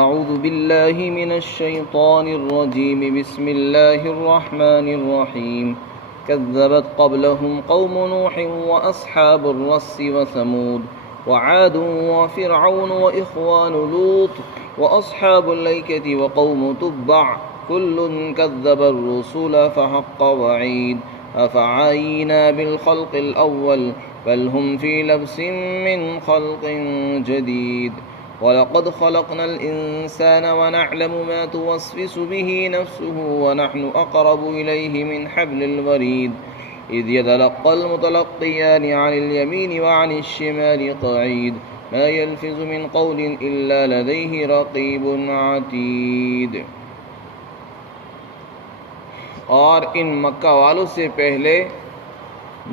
أعوذ بالله من الشيطان الرجيم بسم الله الرحمن الرحيم كذبت قبلهم قوم نوح وأصحاب الرس وثمود وعاد وفرعون وإخوان لوط وأصحاب الأيكة وقوم تبع كل كذب الرسل فحق وعيد أفعينا بالخلق الأول بل هم في لبس من خلق جديد وَلَقَدْ خَلَقْنَا الْإِنسَانَ وَنَعْلَمُ مَا تُوَسْوِسُ بِهِ نَفْسُهُ وَنَحْنُ أَقْرَبُ إِلَيْهِ مِنْ حَبْلِ الْوَرِيدِ إِذْ يَتَلَقَّى الْمُتَلَقِّيَانِ عَنِ الْيَمِينِ وَعَنِ الشِّمَالِ قَعِيدٌ مَا يَلْفِظُ مِنْ قَوْلٍ إِلَّا لَدَيْهِ رَقِيبٌ عَتِيدٌ۔ اور ان مکہ والوں سے پہلے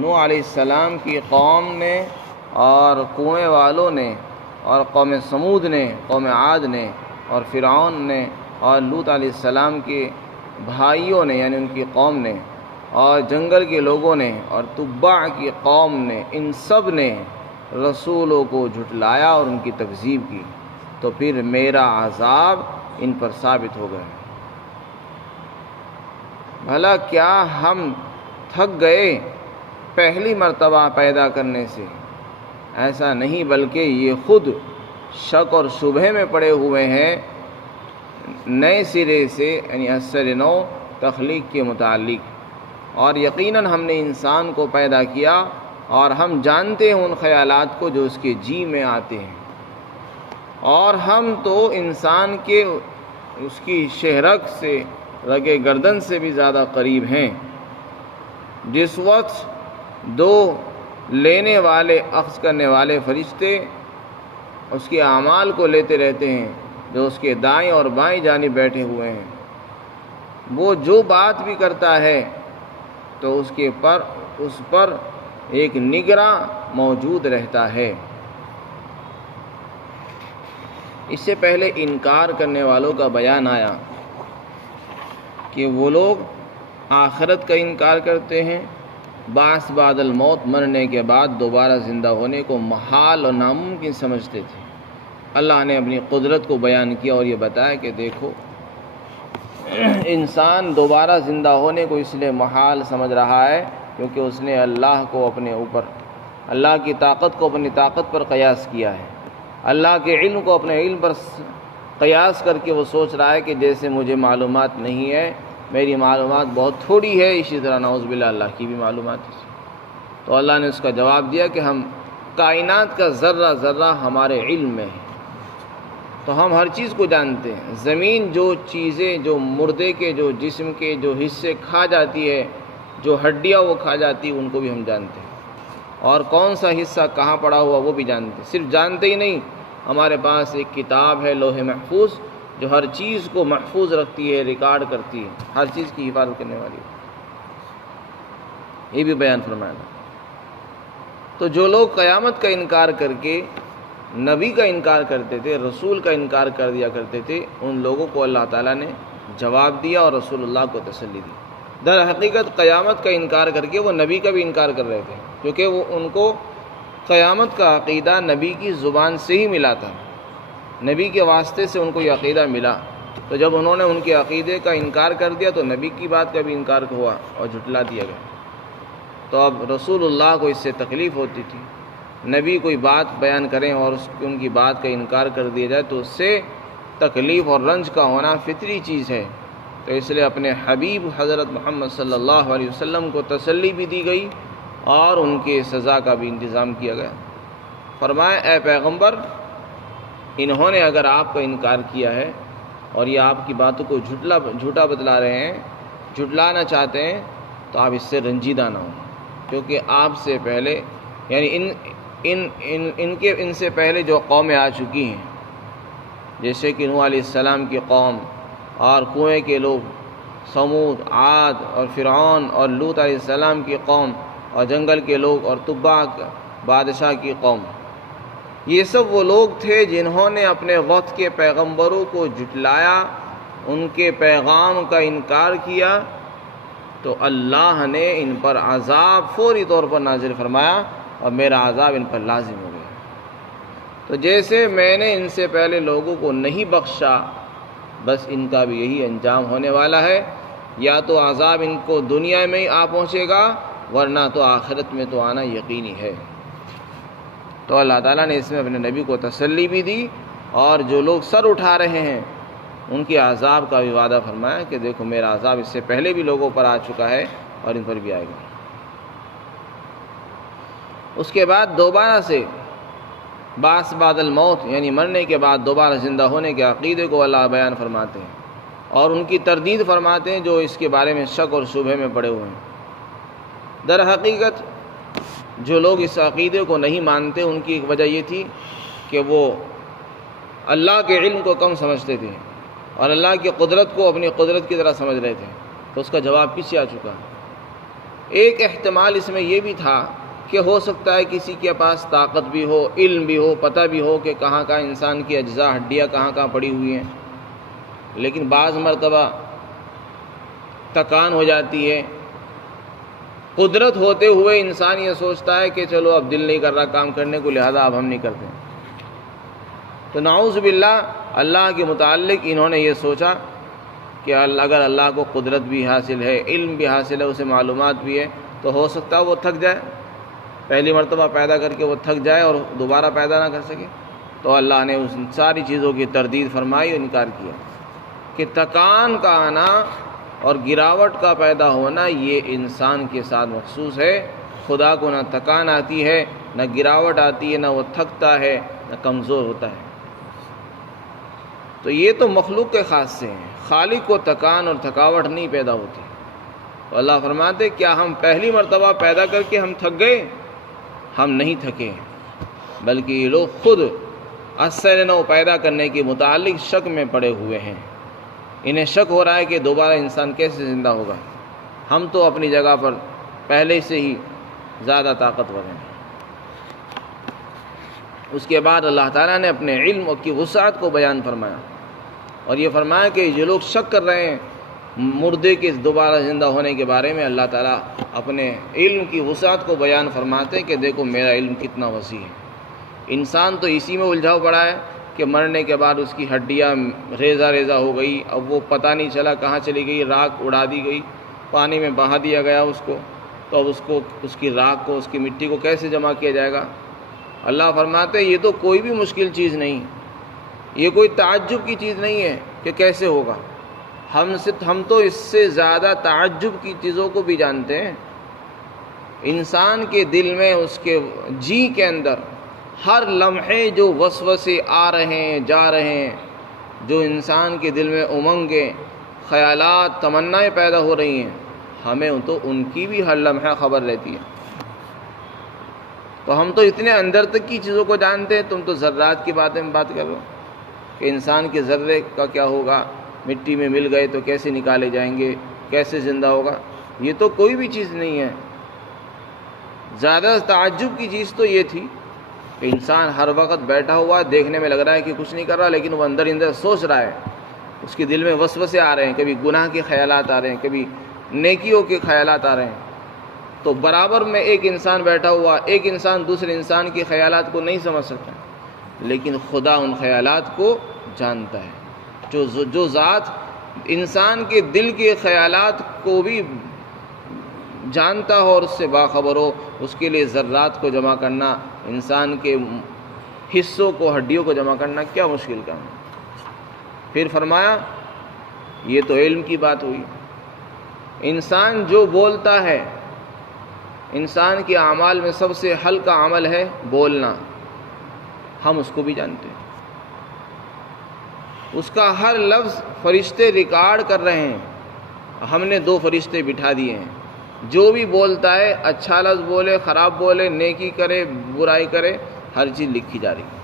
نوح علیہ السلام کی قوم نے اور کنویں والوں نے اور قوم سمود نے، قوم عاد نے اور فرعون نے اور لوط علیہ السلام کے بھائیوں نے یعنی ان کی قوم نے اور جنگل کے لوگوں نے اور تبع کی قوم نے، ان سب نے رسولوں کو جھٹلایا اور ان کی تکذیب کی، تو پھر میرا عذاب ان پر ثابت ہو گیا۔ بھلا کیا ہم تھک گئے پہلی مرتبہ پیدا کرنے سے؟ ایسا نہیں، بلکہ یہ خود شک اور شبہے میں پڑے ہوئے ہیں نئے سرے سے یعنی اثر نو تخلیق کے متعلق۔ اور یقیناً ہم نے انسان کو پیدا کیا اور ہم جانتے ہیں ان خیالات کو جو اس کے جی میں آتے ہیں، اور ہم تو انسان کے اس کی شہرک سے رگے گردن سے بھی زیادہ قریب ہیں۔ جس وقت دو لینے والے اخذ کرنے والے فرشتے اس کے اعمال کو لیتے رہتے ہیں جو اس کے دائیں اور بائیں جانب بیٹھے ہوئے ہیں، وہ جو بات بھی کرتا ہے تو اس پر ایک نگراں موجود رہتا ہے۔ اس سے پہلے انکار کرنے والوں کا بیان آیا کہ وہ لوگ آخرت کا انکار کرتے ہیں، بعث بعد الموت، مرنے کے بعد دوبارہ زندہ ہونے کو محال اور ناممکن سمجھتے تھے۔ اللہ نے اپنی قدرت کو بیان کیا اور یہ بتایا کہ دیکھو، انسان دوبارہ زندہ ہونے کو اس لیے محال سمجھ رہا ہے کیونکہ اس نے اللہ کو اپنے اوپر، اللہ کی طاقت کو اپنی طاقت پر قیاس کیا ہے، اللہ کے علم کو اپنے علم پر قیاس کر کے وہ سوچ رہا ہے کہ جیسے مجھے معلومات نہیں ہے، میری معلومات بہت تھوڑی ہے، اسی طرح نعوذ باللہ اللہ کی بھی معلومات ہے۔ تو اللہ نے اس کا جواب دیا کہ ہم کائنات کا ذرہ ذرہ ہمارے علم میں ہے، تو ہم ہر چیز کو جانتے ہیں۔ زمین جو چیزیں، جو مردے کے، جو جسم کے جو حصے کھا جاتی ہے، جو ہڈیاں وہ کھا جاتی ہیں، ان کو بھی ہم جانتے ہیں، اور کون سا حصہ کہاں پڑا ہوا وہ بھی جانتے ہیں۔ صرف جانتے ہی نہیں، ہمارے پاس ایک کتاب ہے لوح محفوظ جو ہر چیز کو محفوظ رکھتی ہے، ریکارڈ کرتی ہے، ہر چیز کی حفاظت کرنے والی ہے۔ یہ بھی بیان فرمایا۔ تو جو لوگ قیامت کا انکار کر کے نبی کا انکار کرتے تھے، رسول کا انکار کر دیا کرتے تھے، ان لوگوں کو اللہ تعالیٰ نے جواب دیا اور رسول اللہ کو تسلی دی۔ در حقیقت قیامت کا انکار کر کے وہ نبی کا بھی انکار کر رہے تھے، کیونکہ وہ ان کو قیامت کا عقیدہ نبی کی زبان سے ہی ملا تھا، نبی کے واسطے سے ان کو یہ عقیدہ ملا۔ تو جب انہوں نے ان کے عقیدے کا انکار کر دیا تو نبی کی بات کا بھی انکار ہوا اور جھٹلا دیا گیا۔ تو اب رسول اللہ کو اس سے تکلیف ہوتی تھی، نبی کوئی بات بیان کریں اور ان کی بات کا انکار کر دیا جائے تو اس سے تکلیف اور رنج کا ہونا فطری چیز ہے۔ تو اس لیے اپنے حبیب حضرت محمد صلی اللہ علیہ وسلم کو تسلی بھی دی گئی اور ان کے سزا کا بھی انتظام کیا گیا۔ فرمایا، اے پیغمبر، انہوں نے اگر آپ کا انکار کیا ہے اور یہ آپ کی باتوں کو جھوٹا بتلا رہے ہیں، جھٹلانا چاہتے ہیں، تو آپ اس سے رنجیدہ نہ ہوں، کیونکہ آپ سے پہلے یعنی ان سے پہلے جو قومیں آ چکی ہیں، جیسے کہ نوح علیہ السلام کی قوم اور کنویں کے لوگ، سمود، عاد اور فرعون اور لوط علیہ السلام کی قوم اور جنگل کے لوگ اور تبع بادشاہ کی قوم، یہ سب وہ لوگ تھے جنہوں نے اپنے وقت کے پیغمبروں کو جھٹلایا، ان کے پیغام کا انکار کیا، تو اللہ نے ان پر عذاب فوری طور پر نازل فرمایا اور میرا عذاب ان پر لازم ہو گیا۔ تو جیسے میں نے ان سے پہلے لوگوں کو نہیں بخشا، بس ان کا بھی یہی انجام ہونے والا ہے، یا تو عذاب ان کو دنیا میں ہی آ پہنچے گا، ورنہ تو آخرت میں تو آنا یقینی ہے۔ تو اللہ تعالیٰ نے اس میں اپنے نبی کو تسلی بھی دی، اور جو لوگ سر اٹھا رہے ہیں ان کے عذاب کا بھی وعدہ فرمایا کہ دیکھو میرا عذاب اس سے پہلے بھی لوگوں پر آ چکا ہے اور ان پر بھی آئے گا۔ اس کے بعد دوبارہ سے بعث بعد الموت، یعنی مرنے کے بعد دوبارہ زندہ ہونے کے عقیدے کو اللہ بیان فرماتے ہیں، اور ان کی تردید فرماتے ہیں جو اس کے بارے میں شک اور شبہے میں پڑے ہوئے ہیں۔ در حقیقت جو لوگ اس عقیدے کو نہیں مانتے ان کی ایک وجہ یہ تھی کہ وہ اللہ کے علم کو کم سمجھتے تھے اور اللہ کی قدرت کو اپنی قدرت کی طرح سمجھ رہے تھے۔ تو اس کا جواب پیچھے آ چکا۔ ایک احتمال اس میں یہ بھی تھا کہ ہو سکتا ہے کسی کے پاس طاقت بھی ہو، علم بھی ہو، پتہ بھی ہو کہ کہاں کہاں انسان کی اجزاء، ہڈیاں کہاں کہاں پڑی ہوئی ہیں، لیکن بعض مرتبہ تکان ہو جاتی ہے۔ قدرت ہوتے ہوئے انسان یہ سوچتا ہے کہ چلو اب دل نہیں کر رہا کام کرنے کو، لہذا اب ہم نہیں کرتے۔ تو نعوذ باللہ اللہ کے متعلق انہوں نے یہ سوچا کہ اگر اللہ کو قدرت بھی حاصل ہے، علم بھی حاصل ہے، اسے معلومات بھی ہے، تو ہو سکتا ہے وہ تھک جائے، پہلی مرتبہ پیدا کر کے وہ تھک جائے اور دوبارہ پیدا نہ کر سکے۔ تو اللہ نے اس ساری چیزوں کی تردید فرمائی اور انکار کیا کہ تکان کا آنا اور گراوٹ کا پیدا ہونا یہ انسان کے ساتھ مخصوص ہے، خدا کو نہ تکان آتی ہے، نہ گراوٹ آتی ہے، نہ وہ تھکتا ہے، نہ کمزور ہوتا ہے۔ تو یہ تو مخلوق کے خاص سے ہیں، خالق کو تکان اور تھکاوٹ نہیں پیدا ہوتی۔ تو اللہ فرماتے کیا ہم پہلی مرتبہ پیدا کر کے ہم تھک گئے؟ ہم نہیں تھکے، بلکہ یہ لوگ خود اثر نو پیدا کرنے کے متعلق شک میں پڑے ہوئے ہیں۔ انہیں شک ہو رہا ہے کہ دوبارہ انسان کیسے زندہ ہوگا۔ ہم تو اپنی جگہ پر پہلے سے ہی زیادہ طاقتور ہیں۔ اس کے بعد اللہ تعالیٰ نے اپنے علم کی وسعت کو بیان فرمایا، اور یہ فرمایا کہ جو لوگ شک کر رہے ہیں مردے کے دوبارہ زندہ ہونے کے بارے میں، اللہ تعالیٰ اپنے علم کی وسعت کو بیان فرماتے ہیں کہ دیکھو میرا علم کتنا وسیع ہے۔ انسان تو اسی میں الجھا پڑا ہے کہ مرنے کے بعد اس کی ہڈیاں ریزہ ریزہ ہو گئی، اب وہ پتہ نہیں چلا کہاں چلی گئی، راکھ اڑا دی گئی، پانی میں بہا دیا گیا اس کو، تو اب اس کی راکھ کو، اس کی مٹی کو کیسے جمع کیا جائے گا؟ اللہ فرماتے ہیں یہ تو کوئی بھی مشکل چیز نہیں، یہ کوئی تعجب کی چیز نہیں ہے کہ کیسے ہوگا۔ ہم تو اس سے زیادہ تعجب کی چیزوں کو بھی جانتے ہیں۔ انسان کے دل میں، اس کے جی کے اندر ہر لمحے جو وسوسے آ رہے ہیں جا رہے ہیں، جو انسان کے دل میں امنگیں، خیالات، تمنائیں پیدا ہو رہی ہیں، ہمیں تو ان کی بھی ہر لمحہ خبر رہتی ہے۔ تو ہم تو اتنے اندر تک کی چیزوں کو جانتے ہیں، تم تو ذرات کی بات کر رہے ہو کہ انسان کے ذرے کا کیا ہوگا، مٹی میں مل گئے تو کیسے نکالے جائیں گے، کیسے زندہ ہوگا۔ یہ تو کوئی بھی چیز نہیں ہے۔ زیادہ تعجب کی چیز تو یہ تھی کہ انسان ہر وقت بیٹھا ہوا، دیکھنے میں لگ رہا ہے کہ کچھ نہیں کر رہا، لیکن وہ اندر سوچ رہا ہے، اس کے دل میں وسوسے آ رہے ہیں، کبھی گناہ کے خیالات آ رہے ہیں، کبھی نیکیوں کے خیالات آ رہے ہیں۔ تو برابر میں ایک انسان بیٹھا ہوا، ایک انسان دوسرے انسان کے خیالات کو نہیں سمجھ سکتا، لیکن خدا ان خیالات کو جانتا ہے۔ جو ذات انسان کے دل کے خیالات کو بھی جانتا ہو اور اس سے باخبر ہو، اس کے لیے ذرات کو جمع کرنا، انسان کے حصوں کو، ہڈیوں کو جمع کرنا کیا مشکل کام ہے۔ پھر فرمایا یہ تو علم کی بات ہوئی۔ انسان جو بولتا ہے، انسان کے اعمال میں سب سے ہلکا عمل ہے بولنا، ہم اس کو بھی جانتے ہیں۔ اس کا ہر لفظ فرشتے ریکارڈ کر رہے ہیں۔ ہم نے 2 فرشتے بٹھا دیے ہیں، جو بھی بولتا ہے، اچھا لفظ بولے، خراب بولے، نیکی کرے، برائی کرے، ہر چیز لکھی جا رہی ہے۔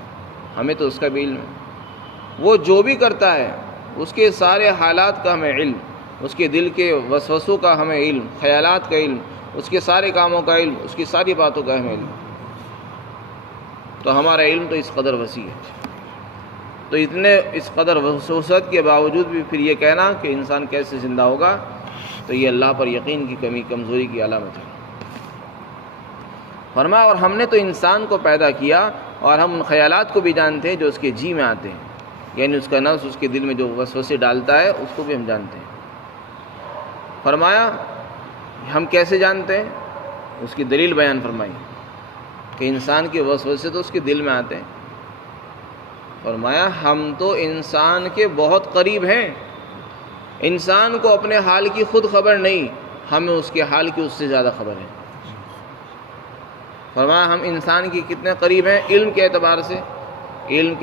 ہمیں تو اس کا بھی علم ہے۔ وہ جو بھی کرتا ہے اس کے سارے حالات کا ہمیں علم، اس کے دل کے وسوسوں کا ہمیں علم، خیالات کا علم، اس کے سارے کاموں کا علم، اس کی ساری باتوں کا ہمیں علم۔ تو ہمارا علم تو اس قدر وسیع ہے۔ تو اتنے اس قدر وسعت کے باوجود بھی پھر یہ کہنا کہ انسان کیسے زندہ ہوگا، تو یہ اللہ پر یقین کی کمی، کمزوری کی علامت ہے۔ فرمایا اور ہم نے تو انسان کو پیدا کیا اور ہم ان خیالات کو بھی جانتے ہیں جو اس کے جی میں آتے ہیں، یعنی اس کا نفس اس کے دل میں جو وسوسے ڈالتا ہے اس کو بھی ہم جانتے ہیں۔ فرمایا ہم کیسے جانتے ہیں؟ اس کی دلیل بیان فرمائی کہ انسان کے وسوسے تو اس کے دل میں آتے ہیں۔ فرمایا ہم تو انسان کے بہت قریب ہیں، انسان کو اپنے حال کی خود خبر نہیں، ہمیں اس کے حال کی اس سے زیادہ خبر ہے۔ فرمایا ہم انسان کی کتنے قریب ہیں؟ علم کے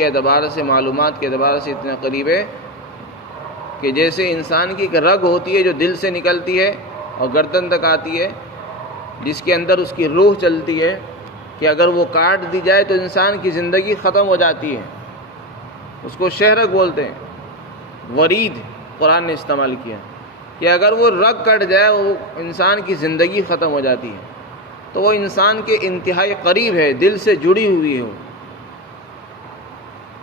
اعتبار سے، معلومات کے اعتبار سے اتنے قریب ہے کہ جیسے انسان کی ایک رگ ہوتی ہے جو دل سے نکلتی ہے اور گردن تک آتی ہے، جس کے اندر اس کی روح چلتی ہے، کہ اگر وہ کاٹ دی جائے تو انسان کی زندگی ختم ہو جاتی ہے، اس کو شہرک بولتے ہیں۔ ورید قرآن نے استعمال کیا کہ اگر وہ رگ کٹ جائے وہ انسان کی زندگی ختم ہو جاتی ہے، تو وہ انسان کے انتہائی قریب ہے، دل سے جڑی ہوئی ہے۔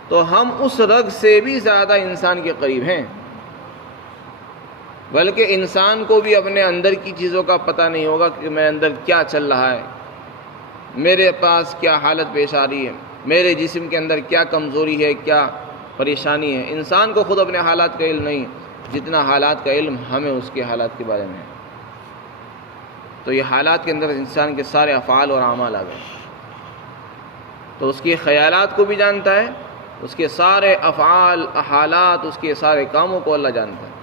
تو ہم اس رگ سے بھی زیادہ انسان کے قریب ہیں، بلکہ انسان کو بھی اپنے اندر کی چیزوں کا پتہ نہیں ہوگا کہ میرے اندر کیا چل رہا ہے، میرے پاس کیا حالت پیش آ رہی ہے، میرے جسم کے اندر کیا کمزوری ہے، کیا پریشانی ہے۔ انسان کو خود اپنے حالات کا علم نہیں، جتنا حالات کا علم ہمیں اس کے حالات کے بارے میں ہے۔ تو یہ حالات کے اندر انسان کے سارے افعال اور اعمال آ گئے، تو اس کے خیالات کو بھی جانتا ہے، اس کے سارے افعال، حالات، اس کے سارے کاموں کو اللہ جانتا ہے۔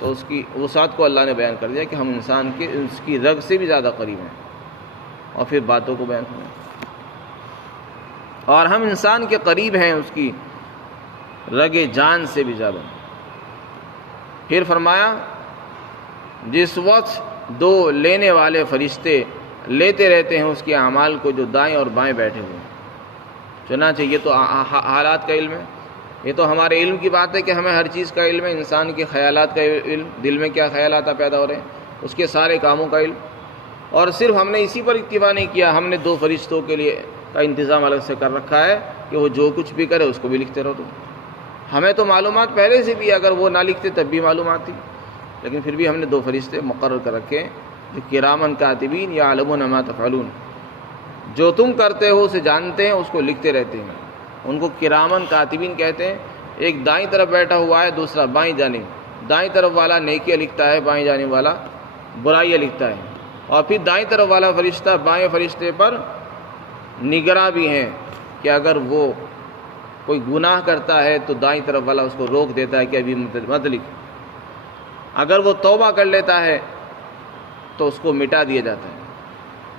تو اس کی وسعت کو اللہ نے بیان کر دیا کہ ہم انسان کے اس کی رگ سے بھی زیادہ قریب ہیں، اور پھر باتوں کو بیان کریں، اور ہم انسان کے قریب ہیں اس کی رگ جان سے بھی زیادہ۔ پھر فرمایا جس وقت دو لینے والے فرشتے لیتے رہتے ہیں اس کے اعمال کو جو دائیں اور بائیں بیٹھے ہوئے ہیں۔ چنانچہ یہ تو حالات کا علم ہے، یہ تو ہمارے علم کی بات ہے کہ ہمیں ہر چیز کا علم ہے، انسان کے خیالات کا علم، دل میں کیا خیالات پیدا ہو رہے ہیں، اس کے سارے کاموں کا علم۔ اور صرف ہم نے اسی پر اکتفا نہیں کیا، ہم نے دو فرشتوں کے لیے کا انتظام الگ سے کر رکھا ہے کہ وہ جو کچھ بھی کرے اس کو بھی لکھتے رہو تم۔ ہمیں تو معلومات پہلے سے بھی، اگر وہ نہ لکھتے تب بھی معلومات تھی، لیکن پھر بھی ہم نے دو فرشتے مقرر کر رکھے جو کرامن کاتبین یعلمون ما تفعلون، جو تم کرتے ہو اسے جانتے ہیں، اس کو لکھتے رہتے ہیں۔ ان کو کرامن کاتبین کہتے ہیں۔ ایک دائیں طرف بیٹھا ہوا ہے، دوسرا بائیں جانب، دائیں طرف والا نیکیاں لکھتا ہے، بائیں جانب والا برائیاں لکھتا ہے، اور پھر دائیں طرف والا فرشتہ بائیں فرشتے پر نگراں بھی ہیں کہ اگر وہ کوئی گناہ کرتا ہے تو دائیں طرف والا اس کو روک دیتا ہے کہ ابھی مت لکھ، اگر وہ توبہ کر لیتا ہے تو اس کو مٹا دیا جاتا ہے،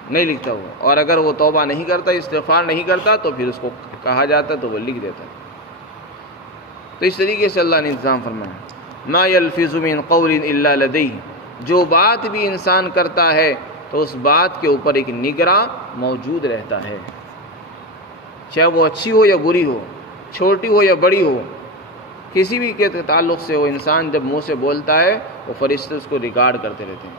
نہیں لکھتا وہ، اور اگر وہ توبہ نہیں کرتا، استغفار نہیں کرتا، تو پھر اس کو کہا جاتا ہے تو وہ لکھ دیتا ہے۔ تو اس طریقے سے اللہ نے انتظام فرمایا، ما یلفظ من قول الا لدیہ، جو بات بھی انسان کرتا ہے تو اس بات کے اوپر ایک نگراں موجود رہتا ہے، چاہے وہ اچھی ہو یا بری ہو، چھوٹی ہو یا بڑی ہو، کسی بھی کے تعلق سے ہو، انسان جب منہ سے بولتا ہے وہ فرشتے اس کو ریکارڈ کرتے رہتے ہیں۔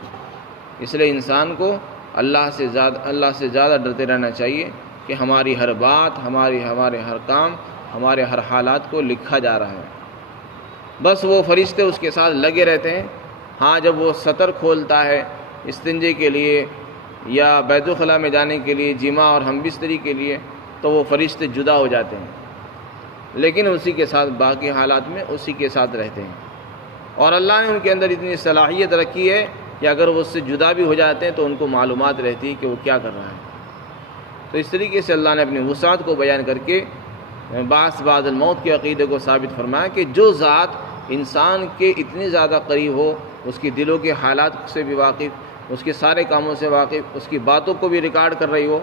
اس لیے انسان کو اللہ سے زیادہ ڈرتے رہنا چاہیے کہ ہماری ہر بات، ہمارے ہر کام، ہمارے ہر حالات کو لکھا جا رہا ہے۔ بس وہ فرشتے اس کے ساتھ لگے رہتے ہیں۔ ہاں جب وہ سطر کھولتا ہے استنجے کے لیے یا بیت الخلاء میں جانے کے لیے، جماع اور ہم بستری کے لیے، تو وہ فرشتے جدا ہو جاتے ہیں، لیکن اسی کے ساتھ باقی حالات میں اسی کے ساتھ رہتے ہیں۔ اور اللہ نے ان کے اندر اتنی صلاحیت رکھی ہے کہ اگر وہ اس سے جدا بھی ہو جاتے ہیں تو ان کو معلومات رہتی ہے کہ وہ کیا کر رہا ہے۔ تو اس طریقے سے اللہ نے اپنی وسعت کو بیان کر کے بعث بعد الموت کے عقیدے کو ثابت فرمایا کہ جو ذات انسان کے اتنی زیادہ قریب ہو، اس کی دلوں کے حالات سے بھی واقف، اس کے سارے کاموں سے واقف، اس کی باتوں کو بھی ریکارڈ کر رہی ہو،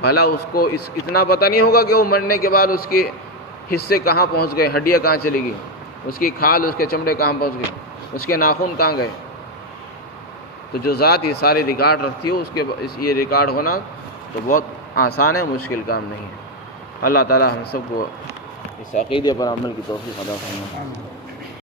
بھلا اس کو اتنا پتہ نہیں ہوگا کہ وہ مرنے کے بعد اس کے حصے کہاں پہنچ گئے، ہڈیاں کہاں چلی گئی، اس کی کھال، اس کے چمڑے کہاں پہنچ گئے، اس کے ناخن کہاں گئے۔ تو جو ذات یہ سارے ریکارڈ رکھتی ہے، اس کے یہ ریکارڈ ہونا تو بہت آسان ہے، مشکل کام نہیں ہے۔ اللہ تعالی ہم سب کو اس عقیدے پر عمل کی توفیق عطا فرمائے۔